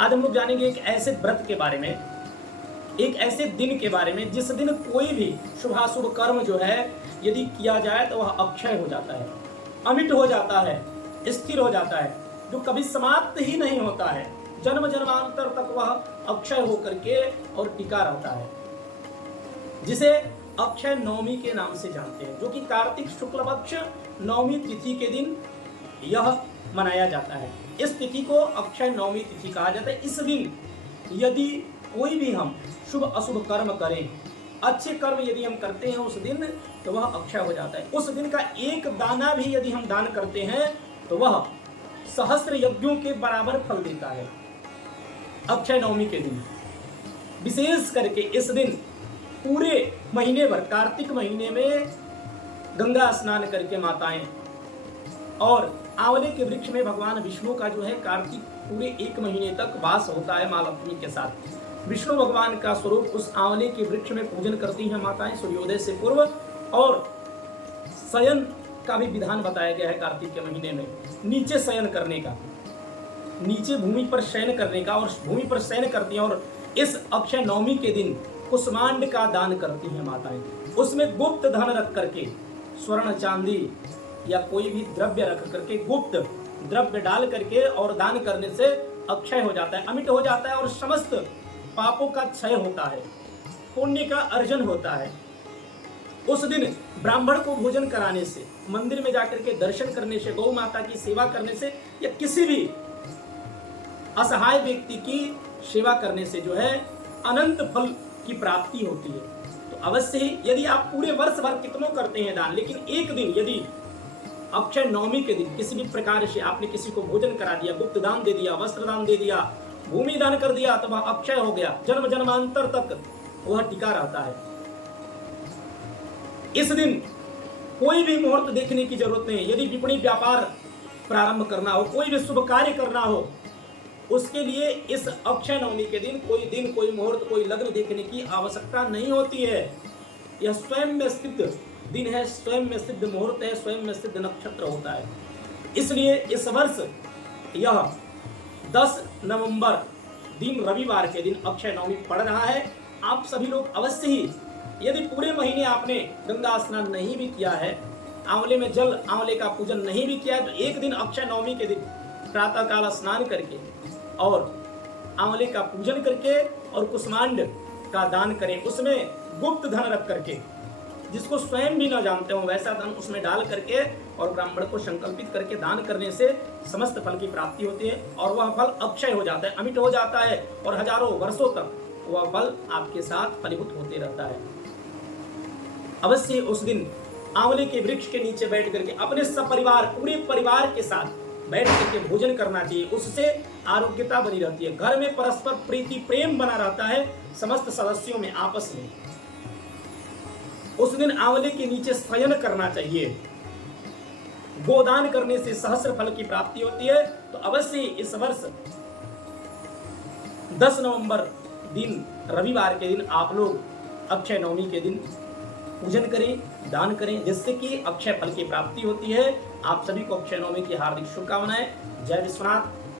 आज हम लोग जानेंगे एक ऐसे व्रत के बारे में, एक ऐसे दिन के बारे में जिस दिन कोई भी शुभाशुभ कर्म जो है यदि किया जाए तो वह अक्षय हो जाता है, अमिट हो जाता है, स्थिर हो जाता है, जो कभी समाप्त ही नहीं होता है, जन्म जन्मांतर तक वह अक्षय होकर के और टिका रहता है, जिसे अक्षय नवमी के नाम से जानते हैं, जो कि कार्तिक शुक्ल पक्ष नवमी तिथि के दिन यह मनाया जाता है। इस तिथि को अक्षय नवमी तिथि कहा जाता है। इस दिन यदि कोई भी हम शुभ अशुभ कर्म करें, अच्छे कर्म यदि हम करते हैं उस दिन, तो वह अक्षय हो जाता है। उस दिन का एक दाना भी यदि हम दान करते हैं तो वह सहस्त्र यज्ञों के बराबर फल देता है। अक्षय नवमी के दिन विशेष करके इस दिन पूरे महीने भर, कार्तिक महीने में गंगा स्नान करके माताएं, और आंवले के वृक्ष में भगवान विष्णु का जो है कार्तिक पूरे एक महीने तक वास होता है माँ लक्ष्मी के साथ। विष्णु भगवान का स्वरूप उस आंवले के वृक्ष में पूजन करती हैं माताएं सूर्योदय से पूर्व, और शयन का भी विधान बताया गया है कार्तिक के महीने में, नीचे शयन करने का, नीचे भूमि पर शयन करने का, और भूमि पर शयन करती हैं। और इस अक्षय नवमी के दिन कुसमांड का दान करती हैं माताएं। उसमें गुप्त धन रख करके, स्वर्ण चांदी या कोई भी द्रव्य रख करके, गुप्त द्रव्य डाल करके और दान करने से अक्षय हो जाता है, अमिट हो जाता है, और समस्त पापों का क्षय होता है, पुण्य का अर्जन होता है। उस दिन ब्राह्मण को भोजन कराने से, मंदिर में जाकर के दर्शन करने से, गौ माता की सेवा करने से, या किसी भी असहाय व्यक्ति की सेवा करने से जो है अनंत फल की प्राप्ति होती है। तो अवश्य ही यदि आप पूरे वर्ष भर कितनों करते हैं दान, लेकिन एक दिन यदि अक्षय नवमी के दिन किसी भी प्रकार से आपने किसी को भोजन करा दिया, गुप्त दान दे दिया, वस्त्र दान दे दिया, भूमि दान कर दिया, तो वह अक्षय हो गया, जन्म जन्मांतर तक वह टिका रहता है। इस दिन कोई भी मुहूर्त देखने की जरूरत नहीं। यदि विपणी व्यापार प्रारंभ करना हो, कोई भी शुभ कार्य करना हो, उसके लिए इस अक्षय नवमी के दिन कोई मुहूर्त, कोई लग्न देखने की आवश्यकता नहीं होती है। यह स्वयं में सिद्ध दिन है, स्वयं में सिद्ध मुहूर्त है, स्वयं में सिद्ध नक्षत्र होता है। इसलिए इस वर्ष यह 10 नवंबर दिन रविवार के दिन अक्षय नवमी पड़ रहा है। आप सभी लोग अवश्य ही, यदि पूरे महीने आपने गंगा स्नान नहीं भी किया है, आंवले में जल, आंवले का पूजन नहीं भी किया है, तो एक दिन अक्षय नवमी के दिन प्रातः काल स्नान करके और आंवले का पूजन करके और कुसमांड का दान करें। उसमें गुप्त धन रख करके, जिसको स्वयं भी न जानते हो वैसा धन उसमें डाल करके और ब्राह्मण को संकल्पित करके दान करने से समस्त फल की प्राप्ति होती है, और वह फल अक्षय हो जाता है, अमिट हो जाता है, और हजारों वर्षों तक वह फल आपके साथ फलीभूत होते रहता है। अवश्य उस दिन आंवले के वृक्ष के नीचे बैठ करके अपने सपरिवार, पूरे परिवार के साथ बैठ करके भोजन करना चाहिए। उससे आरोग्यता बनी रहती है, घर में परस्पर प्रीति प्रेम बना रहता है समस्त सदस्यों में आपस में। उस दिन आंवले के नीचे शयन करना चाहिए। गोदान करने से सहस्र फल की प्राप्ति होती है। तो अवश्य इस वर्ष 10 नवंबर दिन रविवार के दिन आप लोग अक्षय नवमी के दिन पूजन करें, दान करें, जिससे कि अक्षय फल की प्राप्ति होती है। आप सभी को अक्षय नवमी की हार्दिक शुभकामनाएं। जय विश्वनाथ।